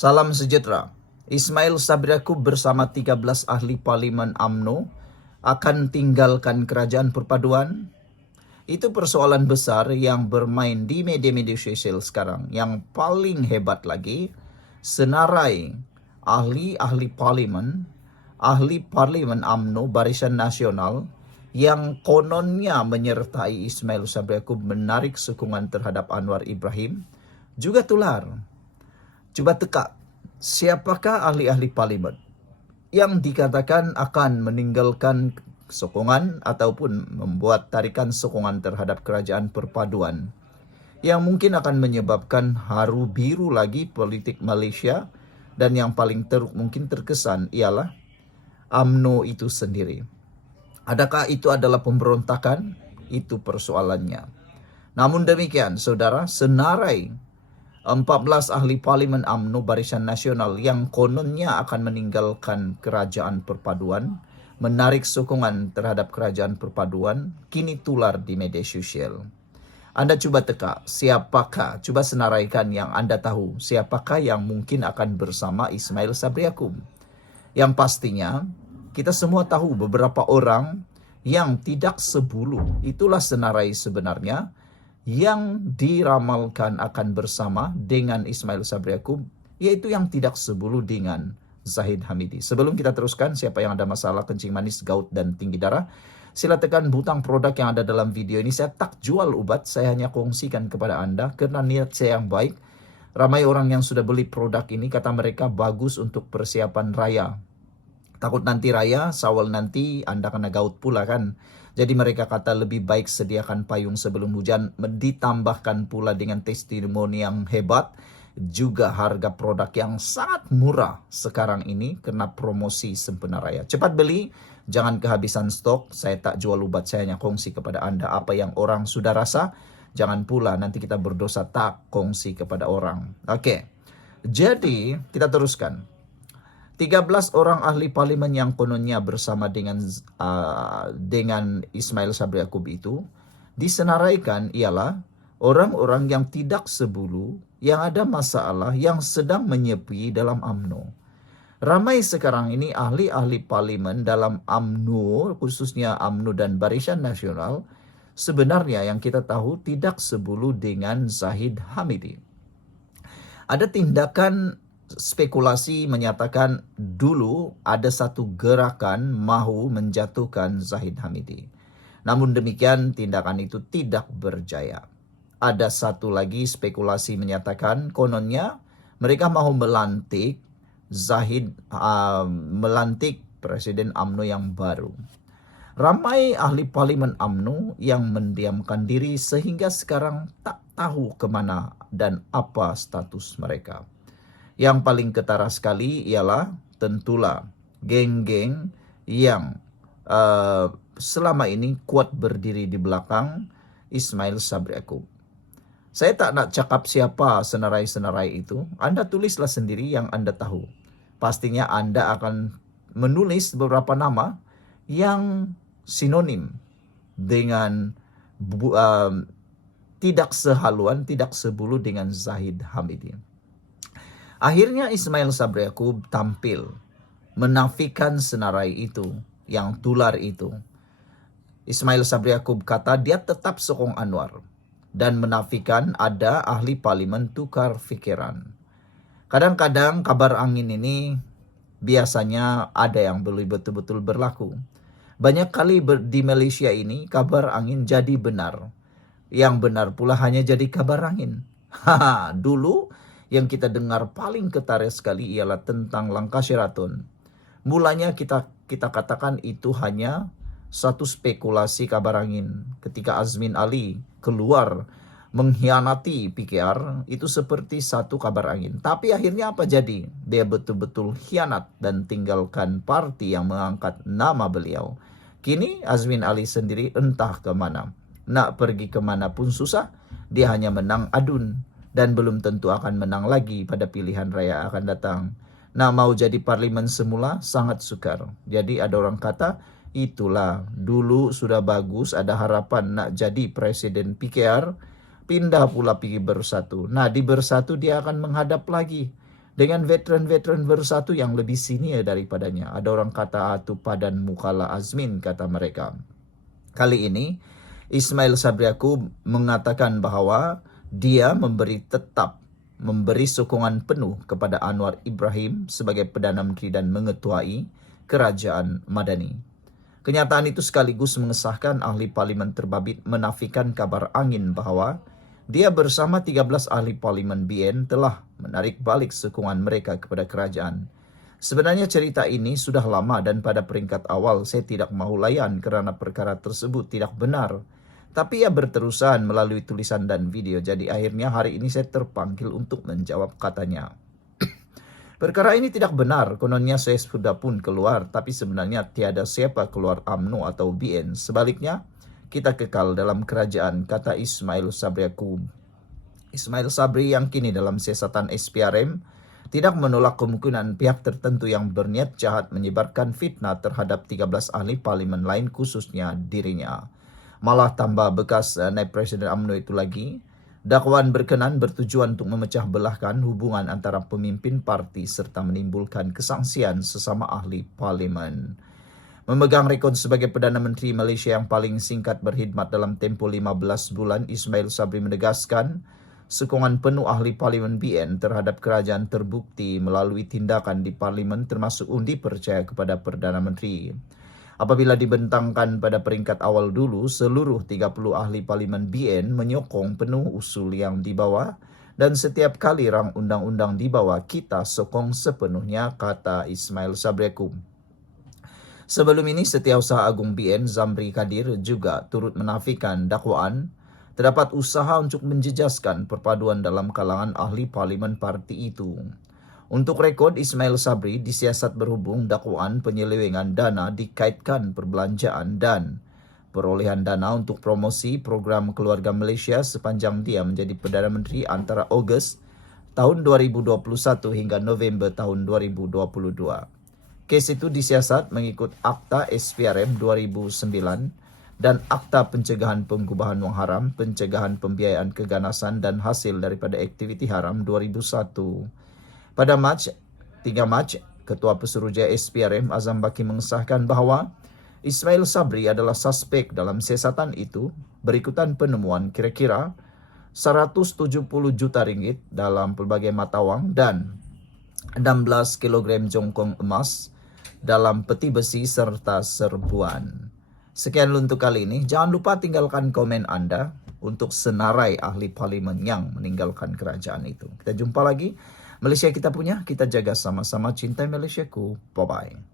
Salam sejahtera. Ismail Sabri Yaakob bersama 13 ahli parlimen UMNO akan tinggalkan kerajaan perpaduan. Itu persoalan besar yang bermain di media-media sosial sekarang. Yang paling hebat lagi, senarai ahli parlimen UMNO Barisan Nasional yang kononnya menyertai Ismail Sabri Yaakob menarik sokongan terhadap Anwar Ibrahim juga tular. Coba teka, siapakah ahli-ahli parlimen yang dikatakan akan meninggalkan sokongan ataupun membuat tarikan sokongan terhadap kerajaan perpaduan yang mungkin akan menyebabkan haru biru lagi politik Malaysia, dan yang paling mungkin terkesan ialah UMNO itu sendiri. Adakah itu adalah pemberontakan? Itu persoalannya. Namun demikian, saudara, senarai 14 ahli parlimen UMNO Barisan Nasional yang kononnya akan meninggalkan kerajaan perpaduan, menarik sokongan terhadap kerajaan perpaduan, kini tular di media sosial. Anda coba teka, siapakah? Coba senaraikan yang Anda tahu, siapakah yang mungkin akan bersama Ismail Sabri Yaakob? Yang pastinya, kita semua tahu beberapa orang yang tidak sebulu, itulah senarai sebenarnya, yang diramalkan akan bersama dengan Ismail Sabri Yaakob, yaitu yang tidak sebulu dengan Zahid Hamidi. Sebelum kita teruskan, siapa yang ada masalah kencing manis, gout, dan tinggi darah, sila tekan butang produk yang ada dalam video ini. Saya tak jual obat, saya hanya kongsikan kepada Anda karena niat saya yang baik. Ramai orang yang sudah beli produk ini, kata mereka bagus untuk persiapan raya. Takut nanti raya, Syawal nanti Anda kena gout pula kan. Jadi mereka kata lebih baik sediakan payung sebelum hujan. Ditambahkan pula dengan testimoni yang hebat. Juga harga produk yang sangat murah sekarang ini karena promosi sempena raya. Cepat beli, jangan kehabisan stok. Saya tak jual obat, saya hanya kongsi kepada Anda apa yang orang sudah rasa. Jangan pula nanti kita berdosa tak kongsi kepada orang. Oke, jadi kita teruskan. 13 orang ahli parlimen yang kononnya bersama dengan Ismail Sabri Yaakob itu disenaraikan ialah orang-orang yang tidak sebulu, yang ada masalah, yang sedang menyepi dalam UMNO. Ramai sekarang ini ahli-ahli parlimen dalam UMNO, khususnya UMNO dan Barisan Nasional, sebenarnya yang kita tahu tidak sebulu dengan Zahid Hamidi. Ada tindakan spekulasi menyatakan dulu ada satu gerakan mahu menjatuhkan Zahid Hamidi. Namun demikian tindakan itu tidak berjaya. Ada satu lagi spekulasi menyatakan kononnya mereka mahu melantik Zahid, melantik Presiden UMNO yang baru. Ramai ahli parlimen UMNO yang mendiamkan diri sehingga sekarang tak tahu kemana dan apa status mereka. Yang paling ketara sekali ialah tentulah geng-geng yang selama ini kuat berdiri di belakang Ismail Sabri Yaakob. Saya tak nak cakap siapa senarai-senarai itu. Anda tulislah sendiri yang Anda tahu. Pastinya Anda akan menulis beberapa nama yang sinonim dengan tidak sehaluan, tidak sebulu dengan Zahid Hamidi. Akhirnya Ismail Sabri Yaakob tampil menafikan senarai itu, yang tular itu. Ismail Sabri Yaakob kata dia tetap sokong Anwar dan menafikan ada ahli parlimen tukar fikiran. Kadang-kadang kabar angin ini biasanya ada yang boleh betul-betul berlaku. Banyak kali di Malaysia ini kabar angin jadi benar. Yang benar pula hanya jadi kabar angin. Dulu yang kita dengar paling ketara sekali ialah tentang Langkah Sheraton. Mulanya kita katakan itu hanya satu spekulasi kabar angin. Ketika Azmin Ali keluar mengkhianati PKR, itu seperti satu kabar angin. Tapi akhirnya apa jadi? Dia betul-betul khianat dan tinggalkan parti yang mengangkat nama beliau. Kini Azmin Ali sendiri entah kemana. Nak pergi kemana pun susah, dia hanya menang adun. Dan belum tentu akan menang lagi pada pilihan raya akan datang. Nah, mau jadi parlimen semula sangat sukar. Jadi ada orang kata, itulah dulu sudah bagus, ada harapan nak jadi presiden PKR, pindah pula pergi Bersatu. Nah, di Bersatu dia akan menghadap lagi dengan veteran-veteran bersatu yang lebih senior daripadanya. Ada orang kata atu padan mukala azmin, kata mereka. Kali ini Ismail Sabri Yaakob mengatakan bahwa dia tetap memberi sokongan penuh kepada Anwar Ibrahim sebagai Perdana Menteri dan mengetuai Kerajaan Madani. Kenyataan itu sekaligus mengesahkan ahli parlimen terbabit menafikan kabar angin bahwa dia bersama 13 ahli parlimen BN telah menarik balik sokongan mereka kepada kerajaan. Sebenarnya cerita ini sudah lama dan pada peringkat awal saya tidak mahu layan kerana perkara tersebut tidak benar. Tapi ia berterusan melalui tulisan dan video, jadi akhirnya hari ini saya terpanggil untuk menjawab, katanya. Perkara ini tidak benar, kononnya saya sudah pun keluar, tapi sebenarnya tiada siapa keluar UMNO atau BN. Sebaliknya, kita kekal dalam kerajaan, kata Ismail Sabri Yaakob. Ismail Sabri yang kini dalam siasatan SPRM tidak menolak kemungkinan pihak tertentu yang berniat jahat menyebarkan fitnah terhadap 13 ahli parlimen lain, khususnya dirinya. Malah tambah bekas naib Presiden UMNO itu lagi, dakwaan berkenan bertujuan untuk memecah belahkan hubungan antara pemimpin parti serta menimbulkan kesangsian sesama ahli parlimen. Memegang rekod sebagai Perdana Menteri Malaysia yang paling singkat berkhidmat dalam tempoh 15 bulan, Ismail Sabri menegaskan sokongan penuh ahli parlimen BN terhadap kerajaan terbukti melalui tindakan di parlimen termasuk undi percaya kepada Perdana Menteri. Apabila dibentangkan pada peringkat awal dulu, seluruh 30 ahli parlimen BN menyokong penuh usul yang dibawa dan setiap kali rang undang-undang dibawa, kita sokong sepenuhnya, kata Ismail Sabri Yaakob. Sebelum ini, Setiausaha Agung BN Zamri Kadir juga turut menafikan dakwaan terdapat usaha untuk menjejaskan perpaduan dalam kalangan ahli parlimen parti itu. Untuk rekod, Ismail Sabri disiasat berhubung dakwaan penyelewengan dana dikaitkan perbelanjaan dan perolehan dana untuk promosi program keluarga Malaysia sepanjang dia menjadi Perdana Menteri antara Ogos tahun 2021 hingga November tahun 2022. Kes itu disiasat mengikut Akta SPRM 2009 dan Akta Pencegahan Pengubahan Wang Haram, Pencegahan Pembiayaan Keganasan dan Hasil daripada Aktiviti Haram 2001. Pada 3 Mac, Ketua Pesuruhjaya SPRM Azam Baki mengesahkan bahawa Ismail Sabri adalah suspek dalam siasatan itu berikutan penemuan kira-kira 170 juta ringgit dalam pelbagai mata wang dan 16 kg jongkong emas dalam peti besi serta serbuan. Sekian untuk kali ini. Jangan lupa tinggalkan komen Anda untuk senarai ahli parlimen yang meninggalkan kerajaan itu. Kita jumpa lagi. Malaysia kita punya, kita jaga sama-sama. Cintai Malaysiaku. Bye-bye.